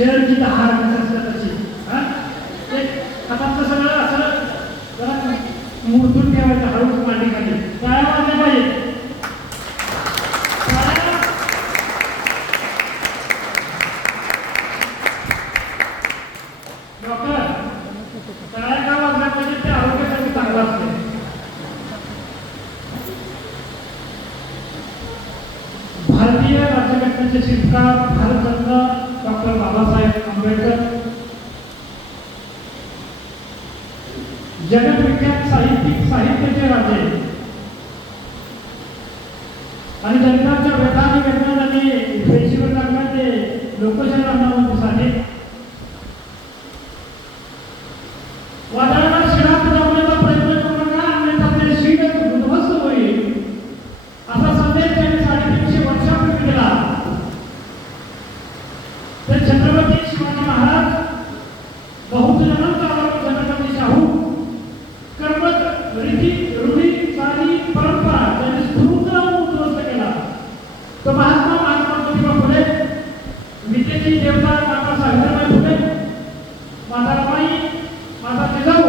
शेअरची हार असतात तशी एक आता सगळं असं जरा मूर्तून ठेवायचं हळूच मांडी खाली काय वाजले पाहिजे डॉक्टर काय का वाजल्या पाहिजे ते आरोग्यासाठी चांगलं असते भारतीय राज्यघटनेचे शिल्पकार भारतरत्न डॉक्टर बाबासाहेब आंबेडकर जगविख्यात साहित्याचे राजे आणि दलितांच्या व्यथा आणि वेदनांनी पेशीवर टाकणारे लोकशाही रामनाथ वादळाला शिळा पुरवण्याचा प्रयत्न करू नका अन्यथा ते शीड उद्ध्वस्त होईल असा संदेश त्यांनी 350 वर्षापूर्वी दिला ते छत्रपती शिवाजी महाराज बहुजनांचा छत्रपती शाहू कर्मठ रीती रूढी चाली परंपरा त्यांनी स्फूर्त उद्ध्वस्त केला तो महात्मा ज्योतिबा फुले विद्येची देवता माता सावित्रीबाई फुले माता रमाई माता जिजाऊ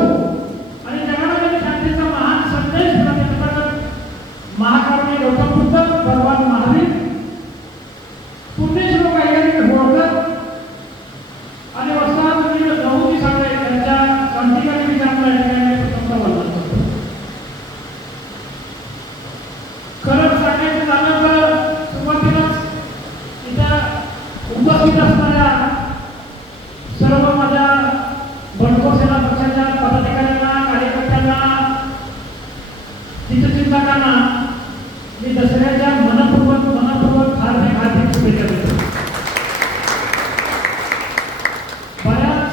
आणि जगाला त्यांनी शांतीचा महान संदेश दिला त्याच्यात महाकारुण्य गौतम बुद्ध भगवान महावीर पुण्यश्लोक अय्यर होळकर आणि वस्ताद नहुजी साठे यांच्या क्रांतिकारी विचारांना प्रथमता बोलतात खरं सांगायचं झालं तर सुरुवातीलाच इथं उपस्थित असणाऱ्या सर्व माझ्या बंडखोर सेना पक्षाच्या पदाधिकाऱ्यांना कार्यकर्त्यांना हितचिंतकांना मी दसऱ्याच्या मनपूर्वक हार्दिक शुभेच्छा देतो बऱ्याच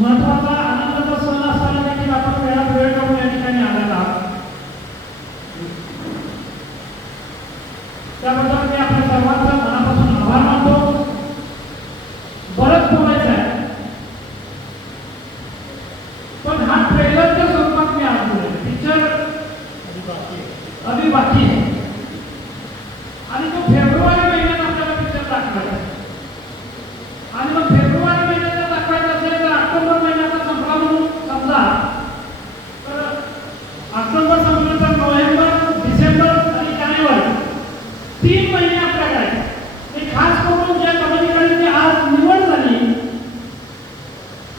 महत्वाचा आनंदाचा सण असताना देखील आपण वेळात वेळ काढून या ठिकाणी आलेला आहात त्याबद्दल मी आपल्या सर्वांचा मनापासून आभार मानतो बरंच बोलायचं आहे पण हा ट्रेलरच्या स्वरूपात मी आज बोलेन पिक्चर अभी बाकी आहे आणि तो फेब्रुवारी महिन्यात आपल्याला पिक्चर दाखवायचा आणि मग फेब्रुवारी महिन्यात दाखवायचा असेल तर ऑक्टोबर महिन्याचा संपला म्हणून समजा तर ऑक्टोबर संपलं तर नोव्हेंबर डिसेंबर आणि जानेवारी 3 महिने आपल्याकडे आहेत खास करून ज्या पदाधिकाऱ्यांची आज निवड झाली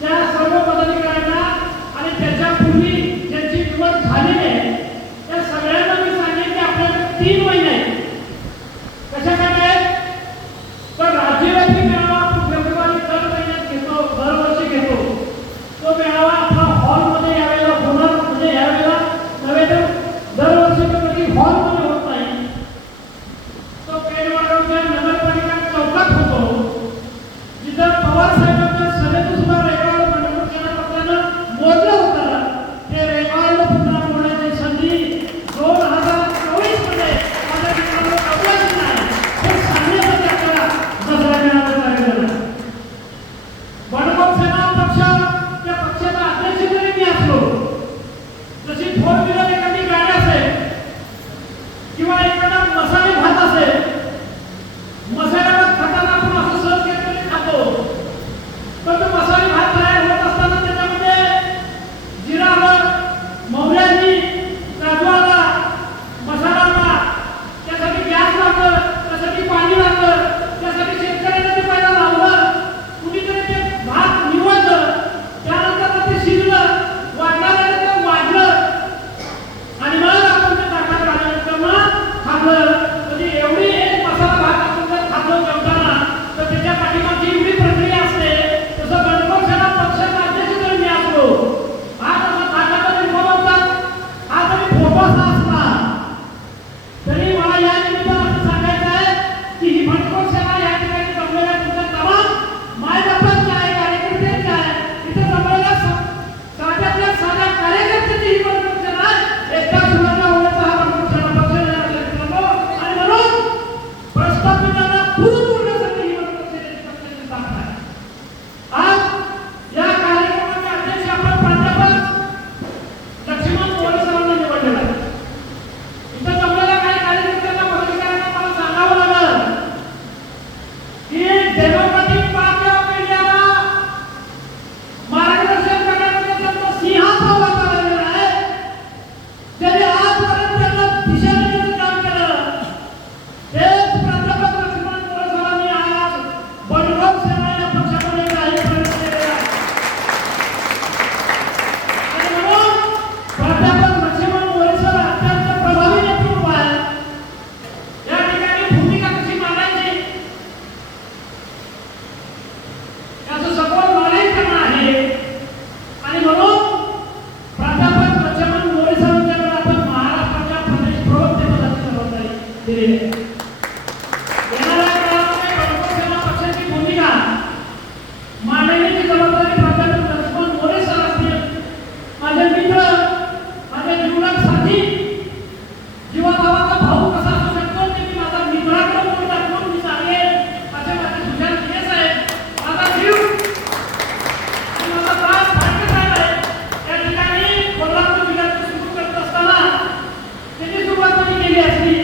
त्या सर्व पदाधिकाऱ्यांना आणि त्याच्यापूर्वी ज्यांची निवड झालेली आहे त्या सगळ्यांना मी सांगेन की आपल्याला केलेली आहे. येणाऱ्या काळामध्ये बंडखोर सेना पक्षाची भूमिका मांडण्याची जबाबदारी प्राध्यापक लक्ष्मण मोरे सर असतील. माझे मित्र, माझे जीवनात साथी, जीवाभावाचा भाऊ कसा असू शकतो ते मी माझा मित्राकडे बोलून दाखवून मी सांगेन. असे माझे सुशांत केस आहेत. माझा जीव आणि माझा त्रास भाग्य साहेब आहे. त्या ठिकाणी कोल्हापूर जिल्ह्यात सुरू करत असताना त्यांनी सुरुवात जरी केली असली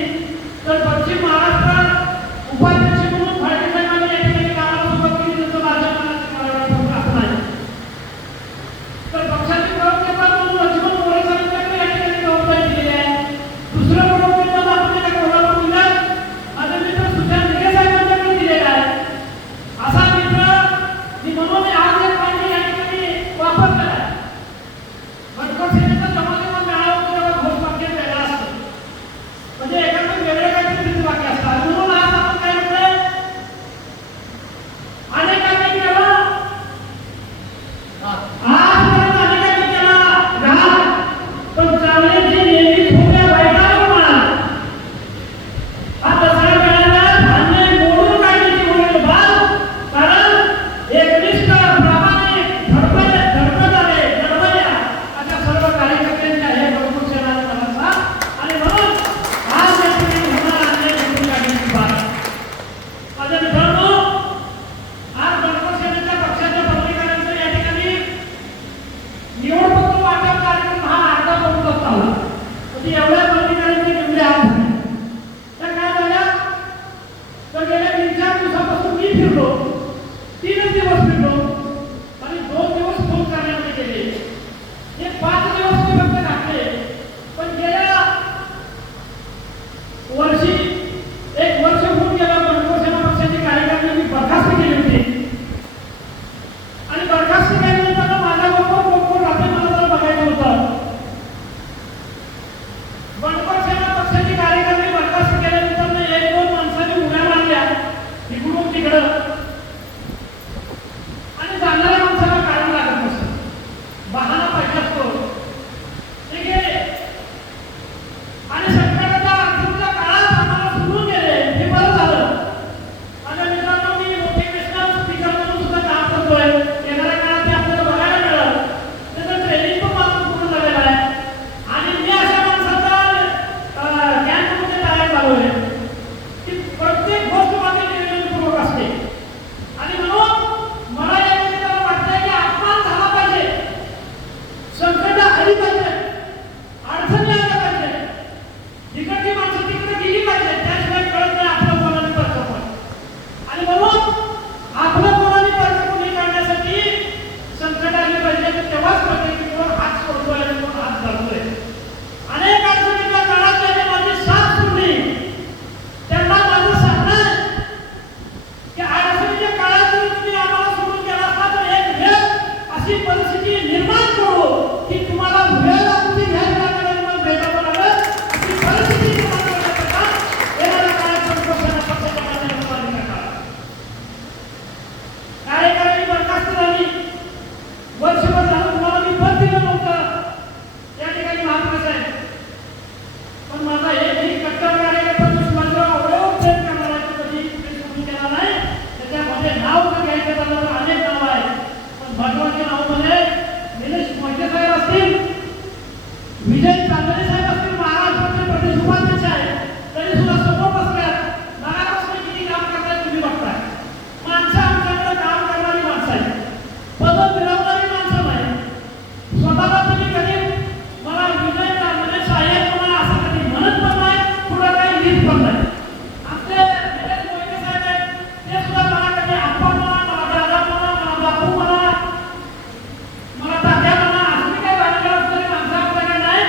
तर पश्चिम महाराष्ट्रात उपाध्यक्ष म्हणून फाळके साहेबांनी या ठिकाणी कामाला सुरुवात केली. जसं भाजपला असं नाही तर पक्षाचे प्रवक्तेपद म्हणून लक्ष्मण मोरे साहेबांकडे या ठिकाणी जबाबदारी दिलेली आहे. दुसरं प्रवक्तेपद आपण त्या कोल्हापूर जिल्ह्यात माझे मित्र सुशांत निगे साहेबांकडे दिलेलं आहे. असा मित्र मी म्हणून आज एक माहिती या ठिकाणी वापरलेला आहे. बंडखोर सेनेचा जमाजेमा मेळावा तेव्हा घोषवाक्य वेगळं असतं, म्हणजे एखादं वेगळं काहीतरी वाक्य असतात. म्हणून आज आपण काय म्हणतोय, अनेकांनी केलं आजपर्यंत अनेकांनी केला घात, पण चांगल्याची नेहमी खोट्या वाईटाला म्हणा. हा दसरा मेळाव्यात धान्य मोडून काढण्याची होईल भाग, कारण एकनिष्ठ प्रामाणिक धडपडणारे लढवय्या अशा सर्व कार्यकर्त्यांच्या हे बंडखोर सेना दलाचा आणि म्हणून आज या ठिकाणी होणारा अन्याय मोडून काढण्याची भाग. माझ्या मित्रांनो, आज बंडखोर सेनेच्या पक्षाच्या पदाधिकाऱ्यांचं या ठिकाणी निवडपत्र वाटप कार्यक्रम हा अर्धा पाऊण तास चालला. म्हणजे एवढ्या पदाधिकाऱ्यांचे निवडे हात झाले. त्या काय झाल्या तर गेल्या 3-4 दिवसापासून मी फिरलो, 3च दिवस फिरलो आणि 2 दिवस फोन कार्यालयामध्ये गेले. हे 5 दिवस मी फक्त घातले. पण गेल्या वर्षी 1 वर्ष होऊन गेला बंडखोर सेना पक्षाची कार्यकर्त्यांनी बरखास्त केली होती आणि बरखास्त केल्यानंतर माझ्याबरोबर कोण राहते मला जरा बघायचं होतं. बंडखोर सेना पक्षाची कार्यकर्ते बरखास्त केल्यानंतर 1-2 माणसांनी उड्या मारल्या इकडून तिकडं आणि जाणाऱ्या माणसाला कारण लागत नसतं, बहाणा पाहिजे असतो. ते गेले आणि संकटाच्या अडचणीच्या काळात आम्हाला सोडून गेले. हे बरं झालं. माझ्या मित्रांनो, मी मोटिवेशनल स्पीकर म्हणून सुद्धा काम करतोय. येणाऱ्या काळात ते आपल्याला बघायला मिळेल. त्याचं ट्रेनिंग पण माझं पूर्ण झालेलं आहे आणि मी अशा माणसाचा कॅम्पमध्ये तयार झालो आहे की प्रत्येक गोष्ट माझी नियोजनपूर्वक असते. आणि म्हणून मला या निमित्तानं वाटतंय की अपमान झाला पाहिजे, संकट आली पाहिजे, अडचणी आल्या पाहिजे, तिकडची माणसं तिकडे गेली पाहिजे. त्याशिवाय कळत नाही आपलं कोणाने परत पण. आणि म्हणून आपलं कोणाने परत कोणी काढण्यासाठी संकट आली पाहिजे. तेव्हाच प्रत्येकीवर हात सोडतोय आणि कोण हात धरतोय. अनेक अडचणीच्या काळात ज्यांनी माझी साथ सोडली त्यांना माझं सांगणं आहे की अडचणीच्या काळात जर तुम्ही आम्हाला सोडून गेला असता तर एक वेळ अशी परिस्थिती निर्माण करू की तुम्हाला वेळ आमची घ्यायला लागेल, मग भेटावं लागेल. अशी परिस्थिती निर्माण करण्याकरता येणाऱ्या काळात बंडखोर सेना पक्षाच्या माध्यमातून करणार. कार्यकारिणी बरखास्त झाली. वर्षभर झालं तुम्हाला मी पद दिलं नव्हतं या ठिकाणी महत्वाचं आहे. पण माझा एकही कट्टर कार्यकर्ता शिवाजीराव आवडेवर प्रेम करणारा कधी कुठे सोडून गेला नाही. त्याच्यामध्ये नाव जर घ्यायचं झालं तर अनेक नावं आहेत. पण महत्वाच्या नावामध्ये निलेश मोहिते साहेब असतील, विजय चांदणे साहेब असतील, महाराष्ट्राचे प्रदेश उपाध्यक्ष आहेत, तरी सुद्धा समोर बसल्यात. मनापासून किती काम करताय तुम्ही बघताय. माणसं आमच्याकडे काम करणारी माणसं आहेत, पदं मिळवणारी माणसं नाही. स्वतःला तुम्ही कधी मला विजय चांदणे साहेब म्हणा असं कधी म्हणत पण नाही, पुढं काही लिहित पण नाही. आमचे निलेश मोहिते साहेब आहेत, ते सुद्धा मला कधी आप्पा म्हणा, मला दादा म्हणा, मला बापू म्हणा, मला तात्या म्हणा, असं काही झालेलं असणारी माणसं आपल्याकडे नाही.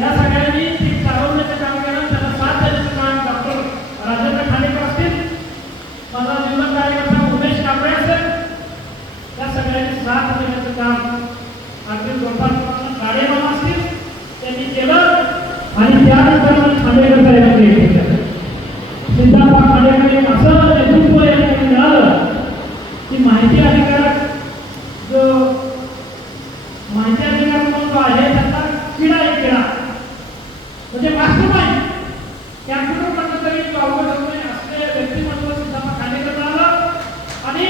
या सगळ्यांनी ते चालवण्याचं काम केलं. त्याला साथ देण्याचं काम डॉक्टर राजेंद्र खाडेकर असतील, माझा जीवन कार्यकर्ता उमेश कांबळे असेल, या सगळ्यांनी साथ देण्याचं काम अगदी जोपासपणे गाडेबाबा असतील त्यांनी केलं. आणि त्यानंतर खांडेकर साहेबांनी सिद्धार्थ खांडेकर असं नेतृत्व या ठिकाणी मिळालं की माहिती अधिकार जो माहिती अधिकार म्हणून जो आहे त्याचा किडा एक किडा म्हणजे मास्टरमाइंड कॅम्प्युटर म्हणलं तरी अवघड होत नाही असले व्यक्तिमत्व सिद्धार्थ खांडेकर मिळालं. आणि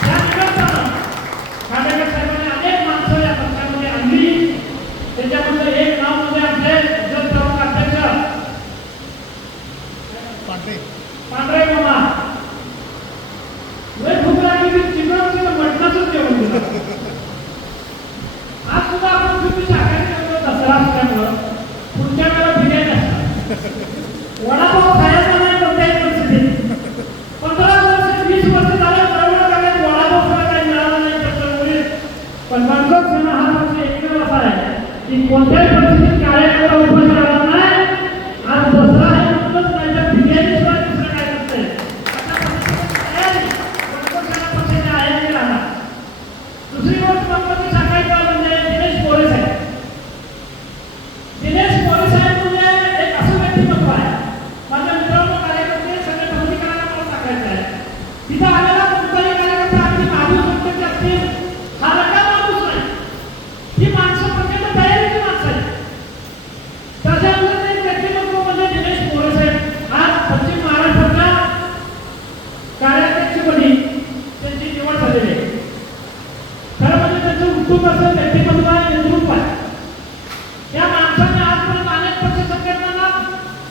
त्या निमित्तानं खांडेकर साहेबांनी अनेक माणसं या पक्षामध्ये आणली. त्याच्यामध्ये एक नाव म्हणजे आपले जगप्रमुख अध्यक्ष पांढरे मामा. लय भूक लागली की चिकन मटणाचंच जेवण दिलं. आज सुद्धा आपण तुम्ही शाकाहारी जेवलो दसरा असल्यामुळं पुढच्या वेळेला बिर्याणी असतात. वडापाव खायचा नाही कोणत्याही परिस्थितीत. 15 वर्ष 20 वर्ष झाले प्रवीण काळात वडापाव सुद्धा काही मिळाला नाही त्याच्यामुळे. पण मनसोख सिन्हा हा पक्ष एकमेव असा आहे की कोणत्याही परिस्थितीत कार्यकर्ता उभा राहणार नाही. आज दसरा आहे म्हणूनच नाही तर बिर्याणी सुद्धा दुसरं काय नसतंय. दुसरी गोष्ट महत्वाची सांगायचं म्हणजे दिनेश मोरे साहेब. दिनेश मोरे साहेब म्हणजे एक असं व्यक्तिमत्व आहे. माझ्या मित्रांनो कार्यकर्ते सगळे भरती करायला मला सांगायचं आहे. तिथं आलेला कोणताही कार्यकर्ता अगदी माधुर संकट असतील हा रका माणूस नाही. ही माणसं प्रचंड तयारीची माणसं आहेत. त्याच्यानंतर एक व्यक्तिमत्व म्हणजे दिनेश मोरे साहेब. आज पश्चिम महाराष्ट्राच्या कार्याध्यक्षपदी त्यांची निवड झालेली आहे. खरं म्हणजे त्यांचं उत्तुंग असं व्यक्तिमत्व आहे, नेतृत्व आहे. या माणसाने आजपर्यंत अनेक पक्ष संघटनांना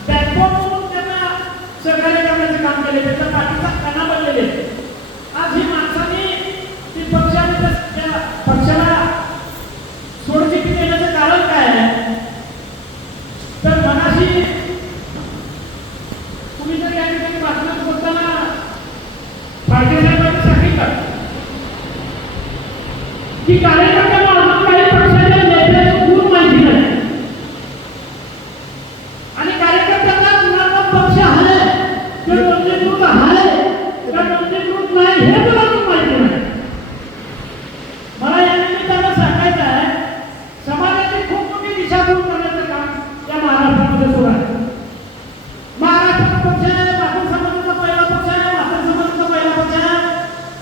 बॅकबोन म्हणून त्यांना सहकार्य करण्याचे काम केले. त्यांचा पाठीचा कणा बनलेले. आज ही माणसाने ती पक्षाने त्या पक्षाला सोडचिठ्ठी देण्याचं कारण काय आहे तर मनाशी तुम्ही जर या ठिकाणी बातम्यात बोलताना फाळके साहेबांनी सांगितलं की कार्यकर्त्यांना अजून काही पक्षाच्या नेत्याची गुण माहिती नाही आणि कार्यकर्त्यांना कुणाचा पक्ष आहे किंवा नोंदणीकृत आहे किंवा नोंदणीकृत नाही हे पण अजून माहिती नाही. मला या निमित्तानं सांगायचं आहे समाजाची खूप मोठी दिशाभूल करण्याचं काम या महाराष्ट्रामध्ये सुरू आहे. महाराष्ट्राचा पक्ष आहे, मातंग समाजाचा पहिला पक्ष आहे, मातंग समाजाचा पहिला पक्ष आहे.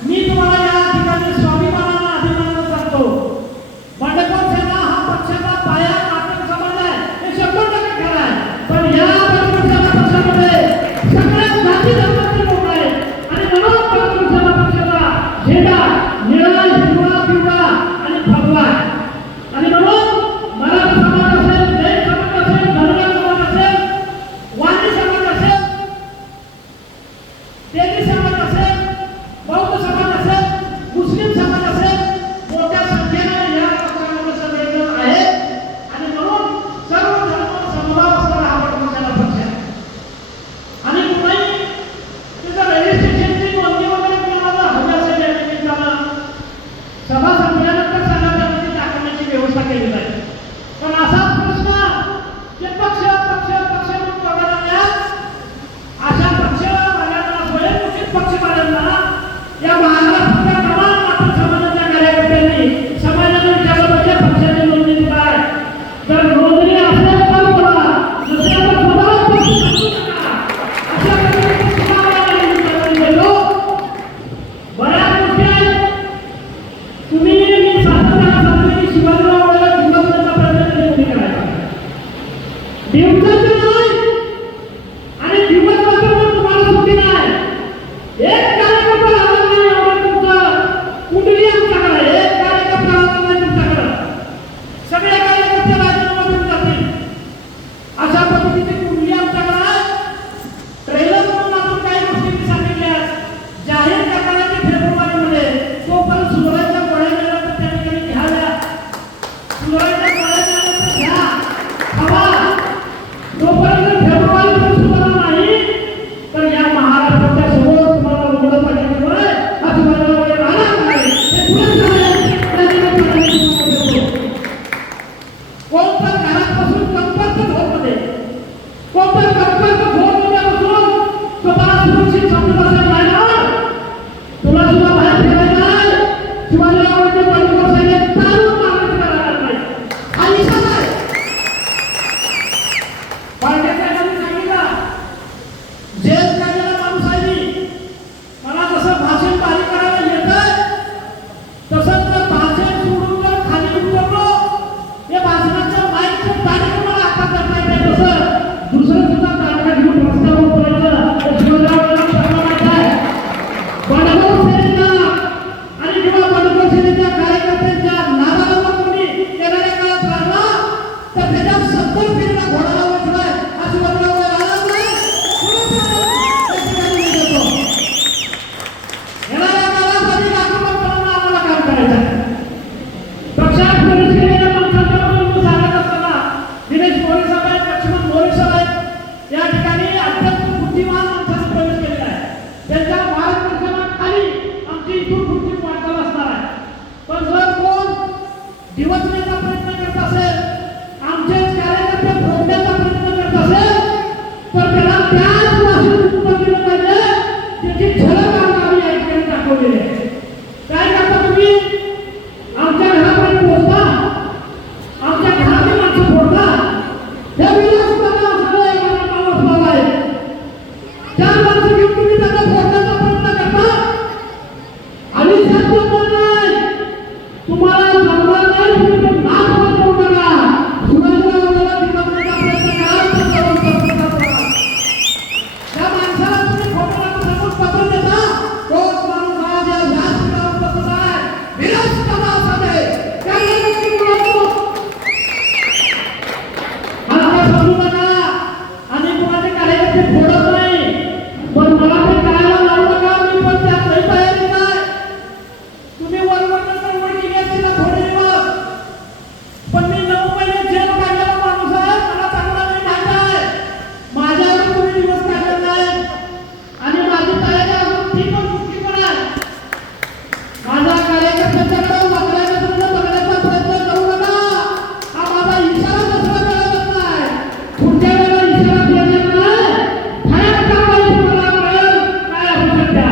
मी तुम्हाला या ठिकाणी स्वाभिमानानं अभिमानानं सांगतो बंडखोर सेना हा पक्षाचा पाया मातंग समाज आहे. हे 100% खरं आहे. पण या पक्षामध्ये सगळ्या जाती धर्माचे लोक आहेत आणि म्हणून बंडखोर सेना पक्षाचा झेंडा निळा, हिरवा, पिवळा आणि भगवा आहे. आणि म्हणून मराठा समाज असेल, जैन समाज असेल, धनगर समाज असेल, वाणी समाज असेल, तेली समाज असेल, बौद्ध समाज असेल, मुस्लिम समाज असेल, मोठ्या संख्येने या पक्षामध्ये सगळेजण आहेत. आणि म्हणून सर्व धर्म समभाव असणारा हा पक्षाचा पक्ष आहे. आणि कुणाही त्याचं रजिस्ट्रेशनची नोंदणी वगैरे कुणाला हवी असेल या निमित्तानं सभा संपल्यानंतर सभागृहामध्ये टाकण्याची व्यवस्था केलेली आहे. पण असा प्रश्न जे पक्ष म्हणून बघायला मिळाल अशा पक्षवाल्यांना स्वयंघोषित पक्षवाल्यांना या महाराष्ट्राच्या तमाम मातृ समाजाच्या कार्यकर्त्यांनी समाजाने विचारलं पाहिजे पक्षाची नोंदणी कुठं आहे. जर नोंदणी असेल तर बोला, नसेल तर स्वतःला पक्ष समजू नका. अशा प्रकारे समाजाला निमित्ताने गेलो. बऱ्याच गोष्टी आहेत. तुम्ही मी सातत्यानं सांगतो की शिवाजीराव वगैरे दिवसभराचा प्रयत्न कधी करायचा दिवसाचं नाही आणि दिवसभर तुम्हाला सुट्टी नाही. एक कार्यकर्ता आला नाही एवढं तुमचं कुंडली आमच्याकडे आहे. एक कार्यकर्ता आला नाही तुमच्याकडे सगळे कार्यकर्ते राजीनामा देऊन जातील. अशा पद्धतीची कुंडली आमच्याकडे आहे. ट्रेलर म्हणून आपण काही गोष्टी मी सांगितल्या जाहीर करणार आहे फेब्रुवारीमध्ये. तोपर्यंत सुधारायच्या गोळ्या मिळाल्या तर त्या ठिकाणी घ्याव्या. सुधारायच्या गोळ्या मिळाल्या तर घ्या. हवा कम्फर्ट झोनमध्ये, कोणत्या कम्फर्ट झोनमध्ये बसून स्वतःला सुरक्षित समजत असेल नाही ना, तुला सुद्धा बाहेर ठेवायचं आहे. शिवाजीरावांचे बंडखोर सैनिक चालून मारण्याची करायला नाही आणि सांगाय पांडे साहेबांनी सांगितलं, जेल काढलेला माणूस आहे मी, मला जसं भाषण भारी करायला येतंय तसं जर भाषण सोडून जर खाली उतरलो, या भाषणाच्या माईकचं तारीख मला आता करता येते तसं दुसरं सुद्धा तारखा घेऊन रस्त्यावर उतरायचं शिवरायांना सांगण्यात आहे. बंडखोर सेनेला आणि किंवा बंडखोर सेनेच्या कार्यकर्त्यांच्या नादाला जर कोणी येणाऱ्या काळात राहिला तर त्याच्या 70 पिढीला घोडा लावायचा आहे अशी बदलाव राहणार नाही. येणाऱ्या काळात अधिक आक्रमकपणानं आम्हाला काम करायचं आहे. प्रशासक पोलीस केलेल्या माणसांच्या बद्दल सांगत असताना दिनेश मोरे साहेब आहेत, लक्ष्मण मोरे साहेब आहेत, या ठिकाणी अत्यंत बुद्धिमान माणसाने प्रवेश केलेला आहे. त्यांच्या मार्गदर्शनाखाली आमची इथून पुढची वाटचाल असणार आहे. पण जर कोण दिवसण्याचा प्रयत्न करत असेल, आमचे कार्यकर्ते फोडण्याचा प्रयत्न करत असेल तर त्याला त्याच भाषेत उत्तर दिलं पाहिजे त्याची झलक आम्ही या ठिकाणी दाखवलेली आहे. काय करता तुम्ही? आमच्या घरापर्यंत पोहोचता, आमच्या घरातली माणसं फोडता, हे विलासपणा असलेलं एक माणूस भाव आहे. चार माणसं घेऊन तुम्ही त्यांना फोडण्याचा प्रयत्न करता आणि शब्द नाही तुम्हाला जमणार नाही. तुम्ही तो नाच वाजवू नका. शिवाजीरावांना दिवसण्याचा प्रयत्न कराल तर जाऊन करता पडाल. त्या माणसाला तुम्ही फोटोला समोर पत्र देता, तोच माणूस आज या व्यासपीठावर बसला आहे. विलासपणा असावे त्याला नक्की बोलतो. मला समजू नका आणि कोणाचे कार्यकर्ते फोडत नाही, पण मला ते करायला लावू नका. मी पण त्यातही तयारीत आहे. तुम्ही वरवरनं चळवळ केली असती ना थोडे दिवस, पण मी 9 महिने जेल काढलेला माणूस आहे. मला चांगला वेळ माहिती आहे. माझ्यावर तुम्ही दिवस काढले नाही आणि माझी तयारी अजून ती पण मुक्ती पण आहे. माझ्या कार्यकर्त्यांच्याकडे वाकड्याच्या बघण्याचा प्रयत्न करू नका. हा माझा इशारा दुसरा मिळत नाही. पुढच्या वेळेला इशारा देणार नाही. ठळक कारवाई तुम्हाला कळेल काय होऊ शकते.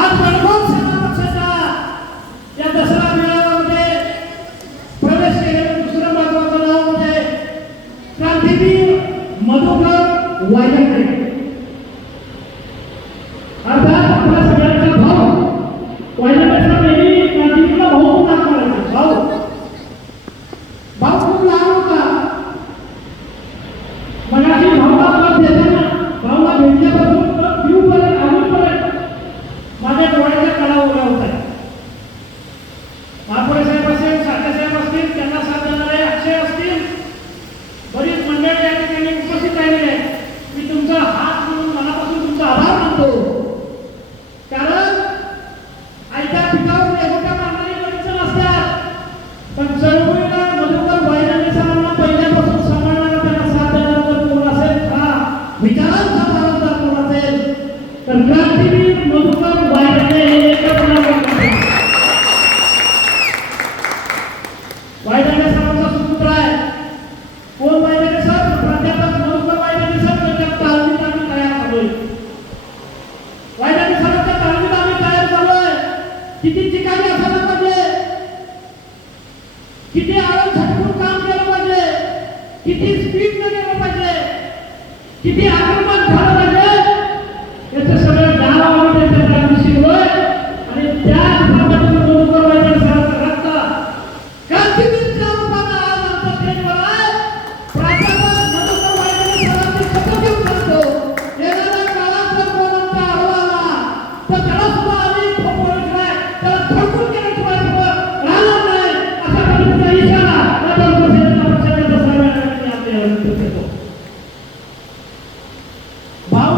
आज बंडखोर सेना पक्षाच्या या दसरा मेळाव्यामध्ये प्रवेश केलेलं दुसरं महत्वाचं नाव म्हणजे क्रांतीवीर मधुकर वायगंडे. अर्थात आपल्या सगळ्यांचा भाऊ वायगंडे साहेब यांनी क्रांतीवीरला भाऊ म्हणून हाक मारायचे. भाऊ खूप लहान होता. मगाशी भाऊला मला देताना भाऊला भेटल्यापासून व्ह्यूपर्यंत अजूनपर्यंत माझ्या डोळ्याच्या कडा उभ्या होत आहेत. महापौर साहेब असेल, साठे साहेब असतील, त्यांना साथ देणारे अक्षय असतील, बरीच मंडळी या ठिकाणी उपस्थित राहिलेली आहे. मी तुमचा हात म्हणून मनापासून तुमचा आभार मानतो. कारण आयत्या पिकावर रेघोट्या मारणारी माणसं नसतात, पण चळवळीला मधुकर वायगंडे साहेबांना पहिल्यापासून सांभाळणारा त्यांना साथ देणारा जर कोण असेल, हा विचारांचा भारतदार कोण असेल तर क्रांतीवीर मधुकर वायगंडे हे एकच नाव आहे. वायगंडे साहेबांचा सुपुत्र आहे. कोण वायगंडे साहेब? प्राध्यापक मधुकर वायगंडे साहेब. त्यांच्या तालमीत आम्ही तयार झालोय. वायगंडे साहेबांच्या तालमीत आम्ही तयार झालोय. किती चिकाटी असायला पाहिजे, किती आळम झटकून काम केलं पाहिजे, किती स्पीडनं गेलं पाहिजे, किती आक्रमक झालं पाहिजे, याचं सगळं ज्ञान आम्ही त्यांच्या तालमीत शिकलोय. आणि त्याच पद्धतीनं मधुकर वायगंडे साहेबांचा रक्त क्रांतीवीरच्या रूपानं आज आमच्या स्टेजवर आहे. प्राध्यापक मधुकर वायगंडे साहेबांची शपथ घेऊन सांगतो, येणाऱ्या काळात जर कोण आमच्या आडवा आला तर त्याला सुद्धा आम्ही फोडल्याशिवाय, त्याला थोडकून केल्याशिवाय राहणार नाही अशा पद्धतीचा इशारा या बंडखोर सेनेच्या पक्षाच्या दसरा मेळाव्यात मी आपल्याला देतो. भाऊ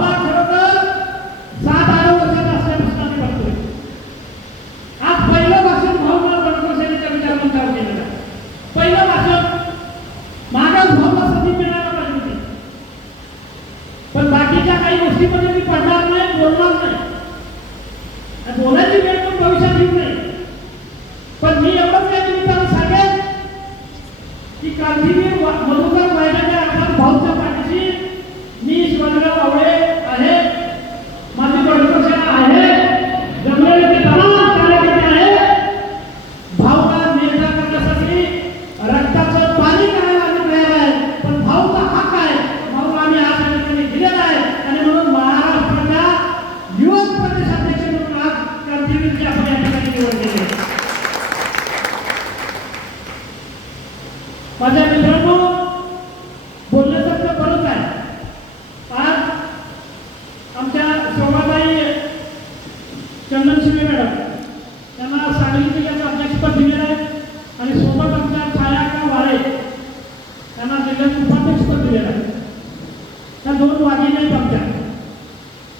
क्रांतीवीर मधुकर वायद्याच्या अर्थात भाऊच्या पाठीशी मी शिवाजीराव आवळे आहे, माझी बंडखोर सेना आहे, जमलेले ते तमाम कार्यकर्ते आहेत. भाऊला नेता करण्यासाठी रक्ताचं पाणी करायला आम्ही तयार आहे, पण भाऊचा हक्क आहे, भाऊला आम्ही आज या ठिकाणी दिलेला आहे. आणि म्हणून महाराष्ट्राच्या युवक प्रदेशाध्यक्ष म्हणून आज क्रांतीवीरची आपण या ठिकाणी निवड केली. माझ्या मित्रांनो, बोलण्यासारखं बरंच आहे. आज आमच्या शोभाताई चंदनशिवे मॅडम त्यांना सांगली जिल्ह्याचं अध्यक्षपद दिलेलं आहे आणि सोबत आमच्या छायाका वारे त्यांना जिल्ह्याचं उपाध्यक्षपद दिलेलं आहे. त्या दोन वाघिणी आहेत, आमच्या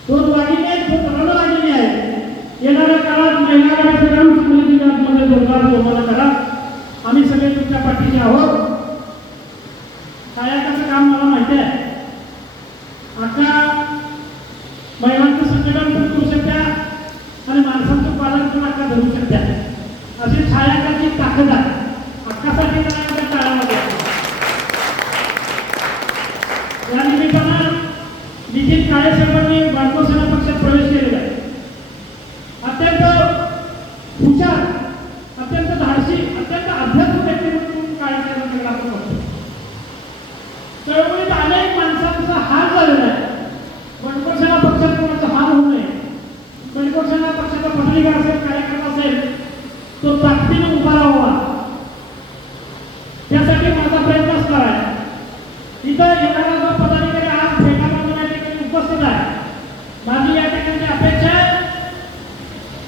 दोन वाघिणी आहेत, दोन रणवाघिणी आहेत. येणाऱ्या काळात महिला आघाडीचं काम सांगली जिल्ह्यामध्ये जोरदार जोमानं करा. आम्ही सगळे तुमच्या पाठीचे आहोत. छायाकाचं काम मला माहिती आहे. आता महिलांचं संघटन पण करू शकत्या आणि माणसांचं पालन पण आता धरू शकत्या, अशी छायाकाची ताकद आहे. हक्कासाठी करायच्या काळामध्ये या निमित्तानं नितीन काळे साहेबांनी बंडखोर सेना पक्षात प्रवेश केलेला आहे. अत्यंत हुशार, अत्यंत धाडसी, अत्यंत अध्यात्म व्यक्ती म्हणून काळे साहेबांकडे आपण बघतो. चळवळीत अनेक माणसांचा हाल झालेला आहे. बंडखोर सेना पक्षात कोणाचा हाल होऊ नये. बंडखोर सेना पक्षाचा पदाधिकारी असेल, कार्यकर्ता असेल, तो ताकदीने उभा राहावा, त्यासाठी माझा प्रयत्न असणार आहे. इथं येणारा जो पदाधिकारी आज भेटा बांधून या ठिकाणी उपस्थित आहे, माझी या ठिकाणी अपेक्षा आहे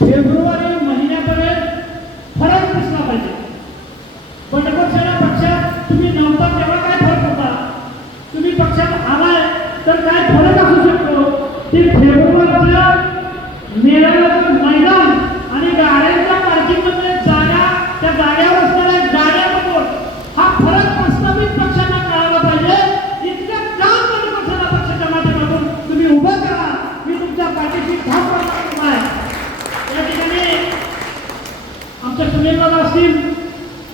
फेब्रुवारी महिन्यापर्यंत फरक दिसला पाहिजे. बंडखोर सेना पक्षात तुम्ही नव्हता तेव्हा काय फरक होता, तुम्ही पक्षात आलाय तर काय फरक असू शकतो, ते फेब्रुवारीच्या मेळाव्याचं मैदान आणि गाड्यांच्या पार्किंगमध्ये जागा, त्या जागेवर असणाऱ्या गाड्यांमधून हा फरक प्रस्तावित पक्षांना कळायला पाहिजे. इतकं काम बंडखोर सेना पक्षाच्या माध्यमातून तुम्ही उभं करा. मी तुमच्या पाठीशी ठामपणे आहे. या ठिकाणी आमच्या सुनील दादा असतील,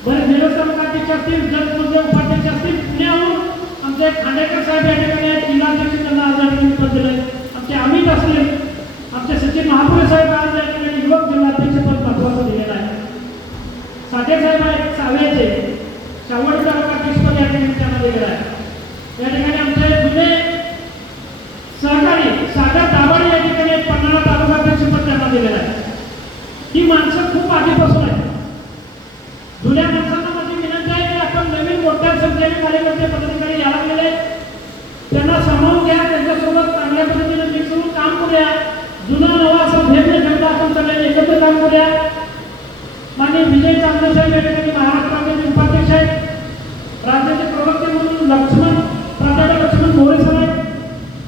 बरेच निरसन कार्तिक असतील, जगपूरचे उपाध्यक्ष असतील, पुण्याहून आमचे खांडेकर साहेब या ठिकाणी आहेत, जिल्हाध्यक्ष त्यांना आज या ठिकाणी पद दिले. आमचे अमित असतील, आमचे सचिन महापुरे साहेब आज या ठिकाणी युवक जिल्हाध्यक्ष पद महत्वाचं दिलेलं आहे. साठे साहेब आहेत सावेचे, शावड तालुकाध्यक्षपद या ठिकाणी त्यांना दिलेलं आहे. या ठिकाणी आमचे जुने सहकारी सागर दाभाडे या ठिकाणी पन्हाळा तालुकाध्यक्षपद त्यांना दिलेलं आहे. ही माणसं खूप आधीपासून आहेत. जुन्या माणसांना माझी विनंती आहे की आपण नवीन मोठ्या संख्येने कार्यकर्ते पदाधिकारी यायला गेले, त्यांना सामावून घ्या, त्यांच्यासोबत चांगल्या पद्धतीने मिक्स होऊन काम करूया. जुना नवा असं भेद न ठेवता आपण सगळ्यांनी एकत्र काम करूया. माननीय विजय चांदणे साहेब या ठिकाणी महाराष्ट्राचे उपाध्यक्ष आहेत. राज्याचे प्रवक्ते म्हणून प्राध्यापक लक्ष्मण मोरे साहेब आहेत.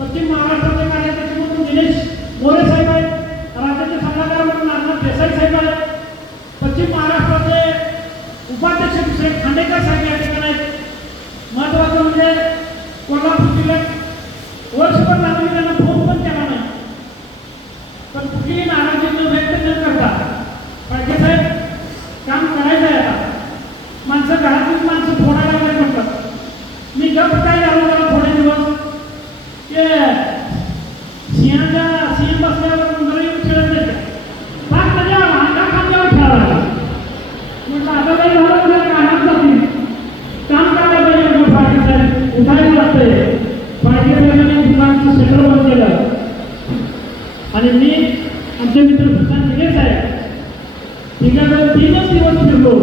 पश्चिम महाराष्ट्राचे कार्याध्यक्ष म्हणून दिनेश मोरे साहेब आहेत. राज्याचे सल्लागार म्हणून नागनाथ देसाई साहेब आहेत. पश्चिम महाराष्ट्राचे उपाध्यक्ष दुसरे खांडेकर साहेब या ठिकाणी आहेत. महत्वाचं म्हणजे कोल्हापूर जिल्ह्यात वर्षभर लागली त्यांना फोन पण केला नाही, पण कुठलीही नाराजी व्यक्त न करता पाटील साहेब काम करायचं आहे. आता माणसं घरातून माणसं फोडायला लागले म्हणतात. मी गप काय झालं मला थोडे दिवस ते सिंह बसल्यावर मुलं येऊन खेळत नाही, फार मजा अंगा खांद्यावर खेळायला म्हटलं आता काही झालं कानात जातील, काम करायला पाहिजे. पाटील साहेब उठायला लागतंय. पाटील साहेबांनी दुकानचं शटर बंद केलं आणि मी आमचे मित्र सुशांत दिले साहेब तिकडे 3च दिवस फिरलो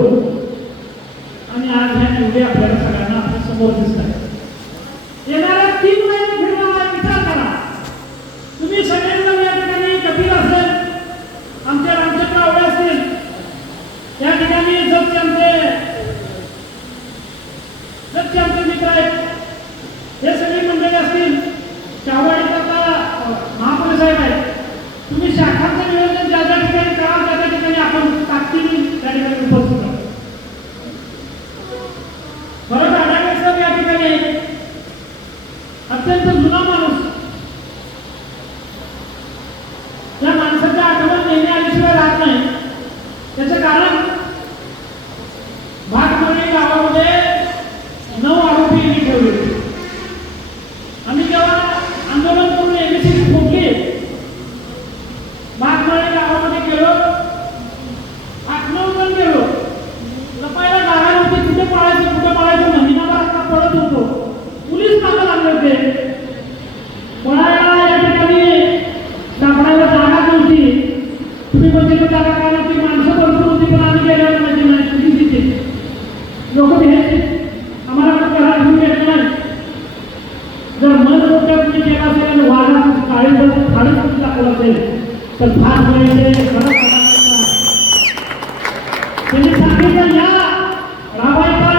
आणि आज ह्या निवडी आपल्याला सगळ्यांना आपल्या समोर दिसत आहे. येणाऱ्या 3 महिने फिरणारा विचार करा. तुम्ही सगळ्यांना या ठिकाणी कपिल असेल, आमच्या रामचंद्र आवळे असतील, या ठिकाणी जगचे आमचे मित्र आहेत, हे सगळी मंडळी असतील, शाहवाडीचा महापुरे साहेब आहेत. तुम्ही शाखांचं नियोजन ज्या ज्या ठिकाणी करा त्या त्या ठिकाणी आपण ताकदीने त्या ठिकाणी उपस्थित आहोत. भरत आढावे साहेब या ठिकाणी अत्यंत जुना माणूस, त्या माणसाच्या आठवण नेहमी आल्याशिवाय राहत नाही. त्याचं कारण भागमणी गावामध्ये तर फार वेळेचे त्यांनी सांगितलं या राबायचा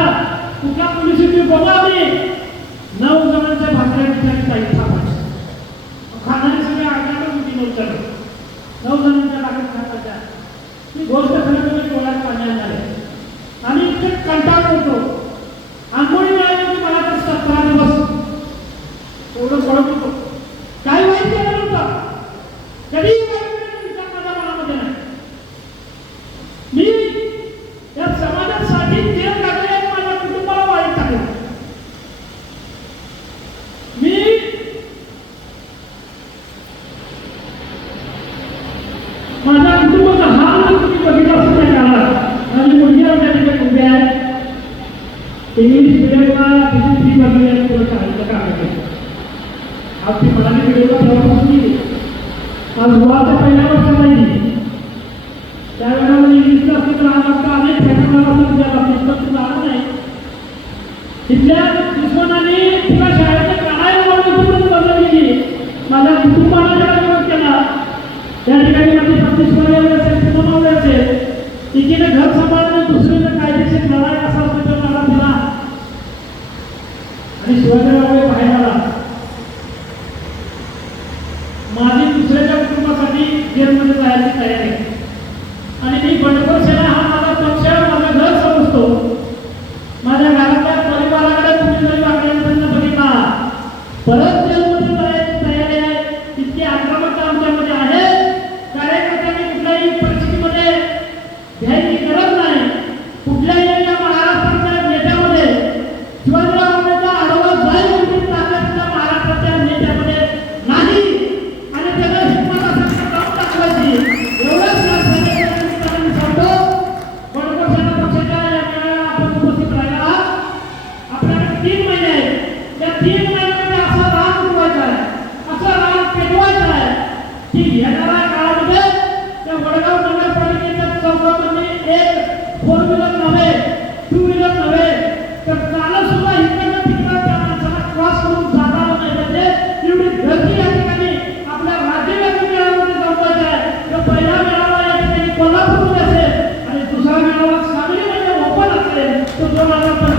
कुठला पोलिस बघावे 9 जणांच्या भाकऱ्या विचारित काही थांबायचं खाणारे सगळे आगातच होती 9 जण 9 जणांच्या भाकऱ्या खाताच्या ही गोष्ट खरं डोळ्यात पाणी आणणार आहे आणि इतके कंटाळ होतो आंघोळी मिळाली की मला तर 17 दिवस एवढं पडत होतो काही वाईट केलं नव्हतं कधीही वाईट केलं विचार माझ्या मनामध्ये नाही मी या समाजासाठी देव टाकले माझ्या कुटुंबाला वाईट टाकलं मी माझ्या कुटुंबाचा हाल तुम्ही बघितला असं त्या काळात माझी मुलगी आमच्या ठिकाणी उभी आहे इंग्लिश मिडियमला तिची फी भरली आहे तुला शाळेचं काम आहे आज ती मराठी मिडियमला तेव्हापासून गेली आज मुलाच्या पहिल्या वर्षाला गेली त्यावेळेला इंग्लिशला असं तर आज आमचा अनेक प्रकरणाला त्या बाबतीत तुला आलं नाही तिथल्या दुश्मनाने तिला शाळेच्या काळापर्यंत बदलली माझ्या कुटुंबाला ज्याला विरोध केला त्या ठिकाणी माझी 35 वर्षे असेल पूर्ण असेल एकीने घर सांभाळणं दुसरीने कायदेशीर लढाई असा तो मला दिला आणि शिवाजीराव बाहेर आला माझी दुसऱ्याच्या कुटुंबासाठी जेलमध्ये जायची तयारी आणि मी बंडखोर सेना हा माझा पक्ष माझं घर समजतो माझ्या घरातल्या परिवाराकडे तुम्ही जरी वागण्यापर्यंत बघितला परत जेलमध्ये जायची तयारी आहे इतकी आक्रमकता आमच्यामध्ये आहे कार्यकर्त्यांनी कुठल्याही परिस्थितीमध्ये घ्यायची गरज नाही कुठल्याही या महाराष्ट्राच्या नेत्यामध्ये शिवाजीरावांचा आढावा जाईल म्हणून ताकद महाराष्ट्राच्या नेत्यामध्ये नाही आणि त्याला हिंमत असेल तर जाऊन दाखवायची एवढंच मी सांगतो बडकर सेना पक्षाच्या या मेळाव्याला आपण उपस्थित राहिला आहात आपल्याकडे 3 महिने आहेत या 3 महिन्यामध्ये असा राग उठवायचा आहे असा राग पेटवायचा आहे की येणाऱ्या काळामध्ये त्या वडगाव नगरपालिकेच्या चौकामध्ये एक 4 व्हीलर नव्हे 2 व्हीलर नव्हे तर चालत सुद्धा इकडनं तिकडं त्या माणसाला क्रॉस करून जाता आलं नाही पाहिजे एवढी गर्दी या ठिकाणी आपल्या राज्यव्यापी मेळाव्यामध्ये जमवायची आहे तर पहिला मेळावा या ठिकाणी कोल्हापूरमध्ये असेल आणि दुसरा मेळावा सांगलीमध्ये ओपन असेल तो 2015